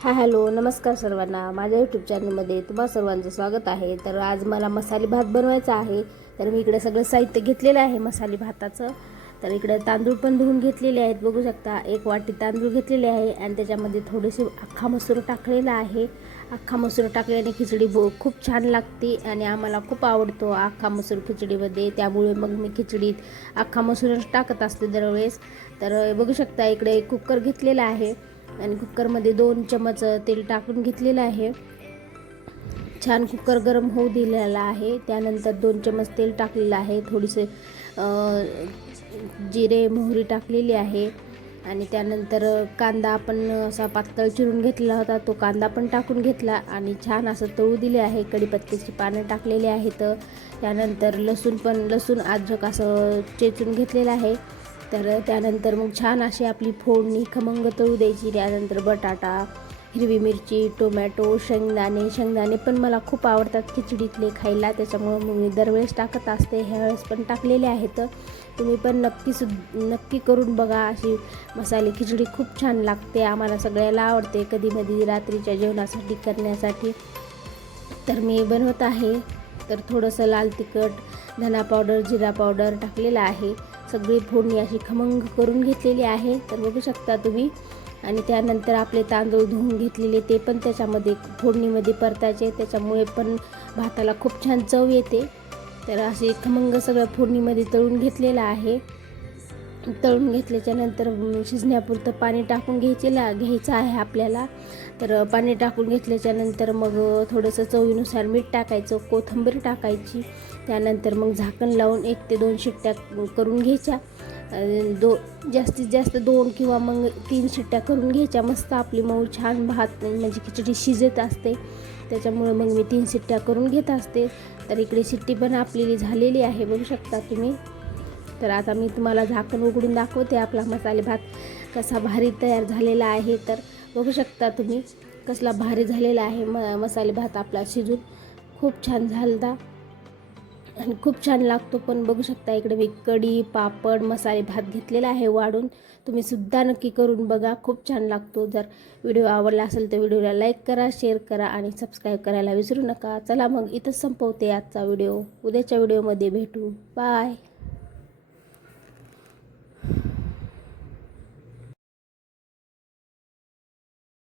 Hello नमस्कार सर्वांना, माझ्या यूट्यूब चॅनलमध्ये तुम्हा सर्वांचं स्वागत आहे। तर आज मला मसाले भात बनवायचा आहे। तर मी इकडे सगळं साहित्य घेतलेलं आहे मसाले भाताचं। तर इकडे तांदूळ पण धुवून घेतलेले आहेत, बघू शकता। एक वाटी तांदूळ घेतलेले आहे आणि त्याच्यामध्ये थोडेसे अख्खा मसूर टाकलेला आहे। अख्खा मसूर टाकल्याने खिचडी खूप छान लागते आणि आम्हाला खूप आवडतो अख्खा मसूर खिचडीमध्ये, त्यामुळे मग मी खिचडीत अख्खा मसूरच टाकत असते दरवेळेस। तर बघू शकता इकडे एक कुकर घेतलेला आहे आणि कुकरमध्ये 2 चमच तेल टाकून घेतलेलं आहे। छान कुकर गरम होऊ दिलेला आहे। त्यानंतर 2 चमच तेल टाकलेलं आहे, थोडेसे जिरे मोहरी टाकलेली आहे आणि त्यानंतर कांदा आपण असा पातळ चिरून घेतला होता, तो कांदा पण टाकून घेतला आणि छान असं तळू दिले आहे। कढीपत्त्याची पानं टाकलेली आहेत। त्यानंतर लसूण अद्रक असं चेचून घेतलेलं आहे। तर त्यानंतर मग छान अशी आपली फोडणी खमंग तळू द्यायची। त्यानंतर बटाटा, हिरवी मिरची, टोमॅटो, शेंगदाणे पण मला खूप आवडतात खिचडीतले खायला, त्याच्यामुळे मग मी दरवेळेस टाकत असते। ह्यावेळेस पण टाकलेले आहेत। तुम्ही पण नक्की करून बघा। अशी मसाले खिचडी खूप छान लागते, आम्हाला सगळ्याला आवडते, कधीमधी रात्रीच्या जेवणासाठी करण्यासाठी तर मी बनवत आहे। तर थोडंसं लाल तिखट, धना पावडर, जिरा पावडर टाकलेला आहे। सगळी फोडणी अशी खमंग करून घेतलेली आहे, तर बघू शकता तुम्ही। आणि त्यानंतर आपले तांदूळ धुवून घेतलेले ते पण त्याच्यामध्ये फोडणीमध्ये परतायचे, त्याच्यामुळे पण भाताला खूप छान चव येते। तर असे खमंग सगळं फोडणीमध्ये तळून घेतलेलं आहे। तळून घेतल्याच्या नंतर शिजण्यापुरतं पाणी टाकून घ्यायचं आहे आपल्याला। तर पाणी टाकून घेतल्याच्या नंतर मग थोडंसं चवीनुसार मीठ टाकायचं, कोथिंबीर टाकायची। त्यानंतर मग झाकण लावून 1 ते 2 शिट्ट्या करून घ्यायच्या। जास्तीत जास्त 2 किंवा मग 3 शिट्ट्या करून घ्यायच्या। मस्त आपली मऊ छान भात म्हणजे खिचडी शिजत असते, त्याच्यामुळे मग मी 3 शिट्ट्या करून घेत असते। तर इकडे शिट्टी पण आपली झालेली आहे, बघू शकता तुम्ही। तर आता मी तुम्हाला झाकण उघडून दाखवते आपला मसाले भात कसा भारी तयार झालेला आहे। तर बघू शकता तुम्ही कसला भारी झालेला आहे मसाले भात आपला शिजून खूप छान झाला आणि खूप छान लागतो पण। बघू शकता इकडे मी कढी, पापड, मसाले भात घेतलेला आहे वाढून, तुम्ही सुद्धा नक्की करून बघा, खूप छान लागतो। जर व्हिडिओ आवडला असेल तर व्हिडिओला लाईक करा, शेअर करा आणि सबस्क्राईब करायला विसरू नका। चला मग इथंच संपवते आजचा व्हिडिओ, उद्याच्या व्हिडिओमध्ये भेटू, बाय।